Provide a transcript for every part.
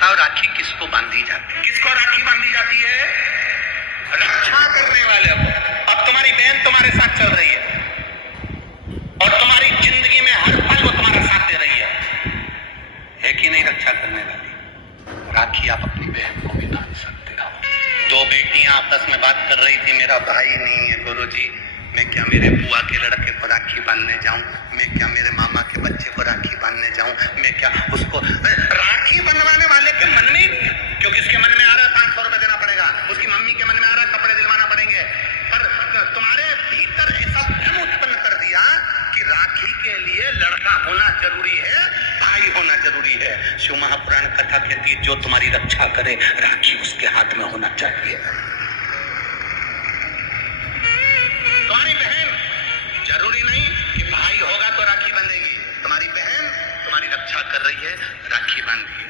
बताओ राखी किसको बांधी जाती है? किसको राखी बांधी जाती है? रक्षा करने वाले को। अब तुम्हारी बहन तुम्हारे साथ चल रही है और तुम्हारी जिंदगी में हर पल वो तुम्हारा साथ दे रही है कि नहीं? रक्षा करने वाली राखी आप अपनी बहन को भी बांध सकते हो। दो बेटियां आपस में बात कर रही थी, मेरा भाई नहीं है गुरुजी, मैं क्या मेरे बुआ के लड़के को राखी बांधने जाऊं? मैं क्या मेरे मामा के बच्चे को राखी बांधने जाऊं? मैं क्या उसको राखी बंधवाने वाले के मन में ही नहीं है, क्योंकि इसके मन में आ रहा है 500 रुपए देना पड़ेगा, उसकी मम्मी के मन में आ रहा है कपड़े दिलवाना पड़ेंगे, पर तुम्हारे भीतर ऐसा भ्रम उत्पन्न कर दिया कि राखी के लिए लड़का होना जरूरी है, भाई होना जरूरी है। शिव महापुराण कथा कहती है जो तुम्हारी रक्षा करे राखी उसके हाथ में होना चाहिए। तुम्हारी बहन जरूरी नहीं कि भाई होगा तो राखी बंधेगी, तुम्हारी बहन तुम्हारी रक्षा कर रही है, राखी बांधिए।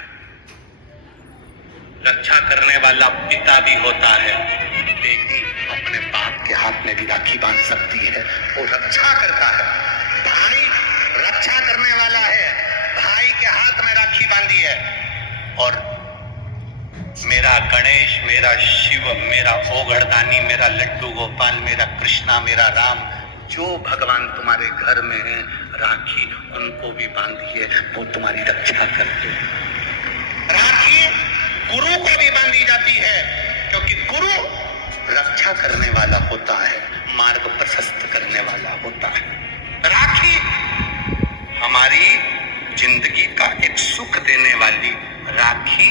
रक्षा करने वाला पिता भी होता है, बेटी अपने बाप के हाथ में भी राखी बांध सकती है, वो रक्षा करता है। भाई रक्षा करने वाला है, भाई के हाथ में राखी बांधी है। और मेरा गणेश, मेरा शिव, मेरा ओघड़दानी, मेरा लड्डू गोपाल, मेरा कृष्णा, मेरा राम, जो भगवान तुम्हारे घर में है, राखी उनको भी बांधिए, वो तुम्हारी रक्षा करते हैं। राखी गुरु को भी बांधी जाती है, क्योंकि गुरु रक्षा करने वाला होता है, मार्ग प्रशस्त करने वाला होता है। राखी हमारी जिंदगी का एक सुख देने वाली, राखी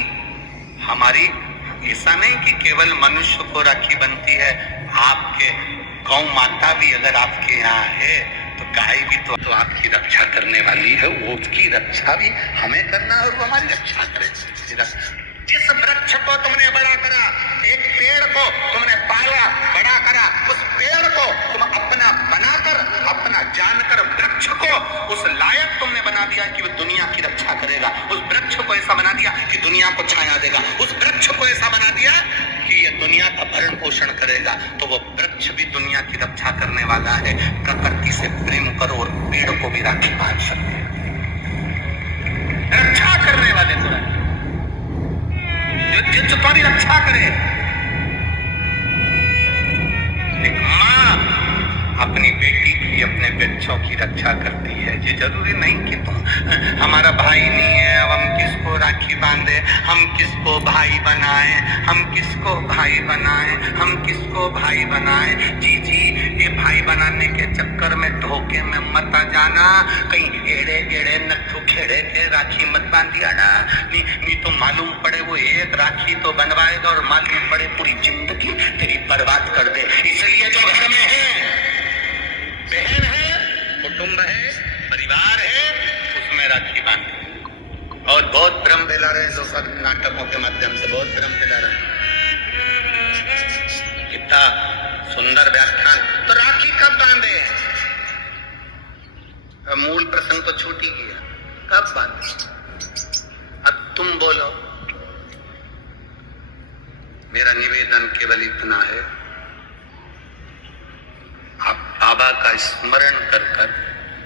हमारी, ऐसा नहीं कि केवल मनुष्य को राखी बनती है, आपके गौ माता भी अगर आपके यहाँ है तो गाय भी तो आपकी रक्षा करने वाली है, वो उसकी रक्षा भी हमें करना है और वो हमारी रक्षा करे। जिस वृक्ष को तुमने बड़ा करा, एक पेड़ को तुमने पाला बड़ा करा, उस पेड़ को तुम अपना बनाकर, अपना जानकर वृक्ष को उस लायक तुमने बना दिया कि वो दुनिया की रक्षा करेगा। उस वृक्ष को ऐसा बना दिया कि दुनिया को छाया देगा। उस वृक्ष को ऐसा बना दिया कि ये दुनिया का भरण पोषण करेगा। तो वो वृक्ष भी दुनिया की रक्षा करने वाला है। प्रकृति से प्रेम करो और पेड़ को भी राखी बांध सकते हैं। रक्षा करने वाले तो जो तुम्हारी रक्षा करे। एक माँ अपनी बेटी की, अपने बच्चों की रक्षा करती है। ये जरूरी नहीं कि तुम हमारा भाई नहीं है, अब हम किसको राखी बांधे, हम किसको भाई बनाए, हम किसको भाई बनाए, हम किसको भाई बनाए। जी ये भाई बनाने के चक्कर में धोखे में मत आ जाना, कहीं एड़े एड़े नट्ठू खेड़े के राखी मत बांधिया ना, नहीं तो मालूम पड़े वो एक राखी तो बनवाएगा और मालूम पड़े पूरी जिंदगी तेरी बर्बाद कर दे। इसलिए जो घर में है, बहन है, कुटुंब है, परिवार है, उसमें राखी बांधे। और बहुत भ्रम फैला रहे हैं लोग नाटकों के माध्यम से, बहुत भ्रम फैला रहे हैं। कितना सुंदर व्याख्यान। तो राखी कब बांधे? मूल प्रसंग तो छूट ही गया, कब बांधे? अब तुम बोलो। मेरा निवेदन केवल इतना है, आप बाबा का स्मरण कर कर,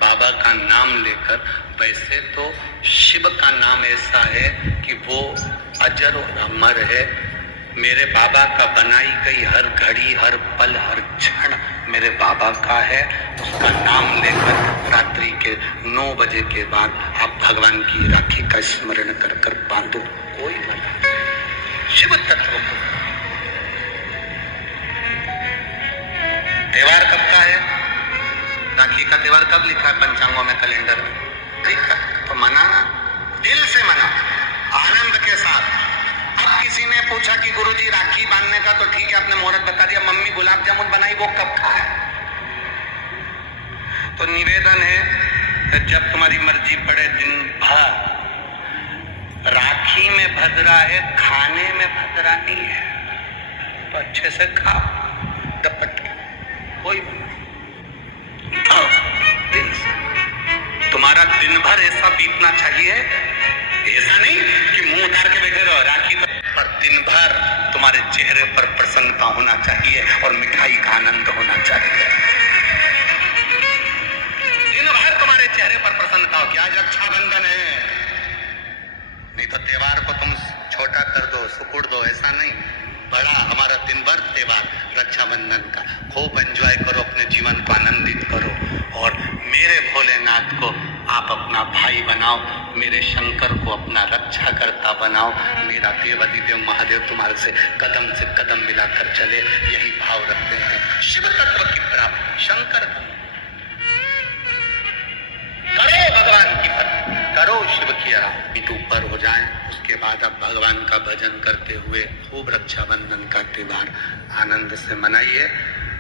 बाबा का नाम लेकर, वैसे तो शिव का नाम ऐसा है कि वो अजर और अमर है। मेरे बाबा का बनाई गई हर घड़ी, हर पल, हर क्षण मेरे बाबा का है। उसका नाम लेकर रात्रि के 9 बजे के बाद आप भगवान की राखी का स्मरण कर कर बांधो, कोई मना। शिव तत्व को त्योहार कब का है? राखी का त्योहार कब लिखा है पंचांगों में, कैलेंडर में? ठीक है, तो मनाना, दिल से मना, आनंद के साथ। अब किसी ने पूछा कि गुरुजी राखी बांधने का तो ठीक है, आपने मुहूर्त बता दिया, मम्मी गुलाब जामुन बनाई, वो कब खाए? तो निवेदन है, जब तुम्हारी मर्जी पड़े, दिन भर राखी में भद्रा है, खाने में भद्रा नहीं है, तो अच्छे से खाओ, डपट के, कोई दिल से। तुम्हारा दिन भर ऐसा बीतना चाहिए, ऐसा नहीं कि मुंह उतार के बैठे रहो राखी पर। दिन भर तुम्हारे चेहरे पर प्रसन्नता होना चाहिए और मिठाई का आनंद होना चाहिए। दिन भर तुम्हारे चेहरे पर प्रसन्नता हो कि आज रक्षाबंधन है, नहीं तो त्योहार को तुम छोटा कर दो, सुकुड़ दो, ऐसा नहीं। बड़ा हमारा दिन भर त्योहार रक्षाबंधन का, खूब एंजॉय करो, अपने जीवन को आनंदित करो और मेरे भोलेनाथ को आप अपना भाई बनाओ, मेरे शंकर को अपना रक्षा करता बनाओ, मेरा देव अधिदेव महादेव तुम्हारे से कदम मिलाकर चले, यही भाव रखते हैं। शिव तत्व की प्राप्ति, शंकर करो भगवान की भक्ति, करो शिव की आराधना, ऊपर हो जाए। उसके बाद आप भगवान का भजन करते हुए खूब रक्षाबंधन का त्योहार आनंद से मनाइए।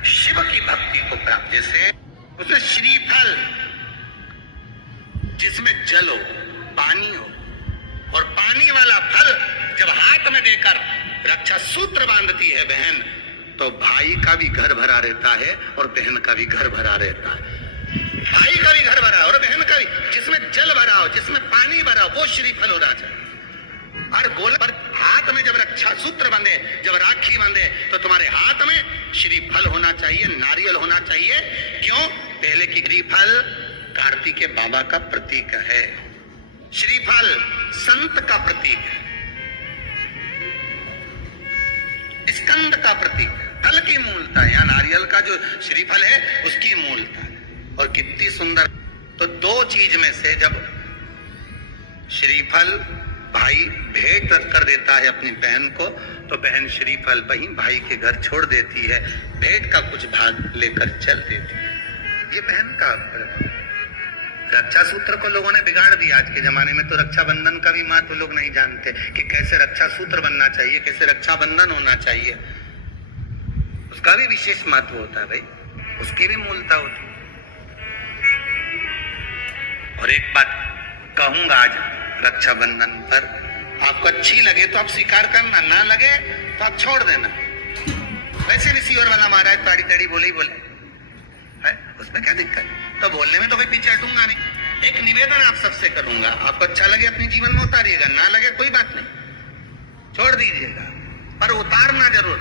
शिव की भक्ति को प्राप्त, जैसे उसमें श्रीफल, जिसमें जल हो, पानी हो, और पानी वाला फल जब हाथ में देकर रक्षा सूत्र बांधती है बहन, तो भाई का भी घर भरा रहता है और बहन का भी घर भरा रहता है। भाई का भी घर भरा और बहन का भी, जिसमें जल भरा हो, जिसमें पानी भरा हो, वो श्रीफल होना चाहिए। और गोल पर हाथ में जब रक्षा सूत्र बंधे, जब राखी बंधे, तो तुम्हारे हाथ में श्रीफल होना चाहिए, नारियल होना चाहिए। क्यों? पहले की श्रीफल कार्तिकेय बाबा का प्रतीक है, श्रीफल संत का प्रतीक है, स्कंद का प्रतीक, फल की मूलता है। यहाँ नारियल का जो श्रीफल है उसकी मूलता है। और कितनी सुंदर। तो दो चीज में से जब श्रीफल भाई भेंट कर देता है अपनी बहन को, तो बहन श्रीफल भाई के घर छोड़ देती है, भेंट का कुछ भाग लेकर चल देती है। ये बहन का रक्षा सूत्र को लोगों ने बिगाड़ दिया। आज के जमाने में तो रक्षाबंधन का भी महत्व लोग नहीं जानते कि कैसे रक्षा सूत्र बनना चाहिए, कैसे रक्षाबंधन होना चाहिए। उसका भी विशेष महत्व होता है भाई, उसकी भी मूलता होती है। और एक बात कहूंगा आज रक्षाबंधन पर, आपको अच्छी लगे तो आप स्वीकार करना, ना लगे तो आप छोड़ देना। वैसे रिसीवर वाला महाराज ताड़ी ताड़ी बोले ही बोले है, उसमें क्या दिक्कत? तो बोलने में तो कोई पीछे हटूंगा नहीं। एक निवेदन आप सबसे करूंगा, आपको अच्छा लगे अपने जीवन में उतारिएगा, ना लगे कोई बात नहीं, छोड़ दीजिएगा, पर उतारना जरूर।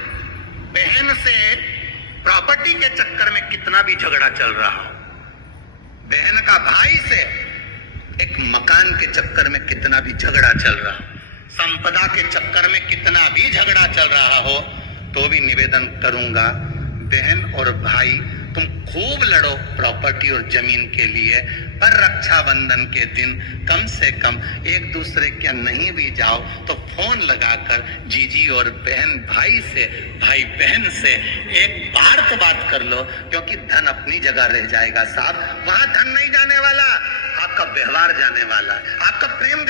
बहन से प्रॉपर्टी के चक्कर में कितना भी झगड़ा चल रहा हो, बहन का भाई से एक मकान के चक्कर में कितना भी झगड़ा चल रहा हो, संपदा के चक्कर में कितना भी झगड़ा चल रहा हो, तो भी निवेदन करूंगा, बहन और भाई तुम खूब लड़ो प्रॉपर्टी और जमीन के लिए, पर रक्षाबंधन के दिन कम से कम एक दूसरे के नहीं भी जाओ तो फोन लगाकर जीजी और बहन भाई से, भाई बहन से एक बार तो बात कर लो, क्योंकि धन अपनी जगह रह जाएगा साहब। वहां धन नहीं जाने वाला, आपका व्यवहार जाने वाला, आपका प्रेम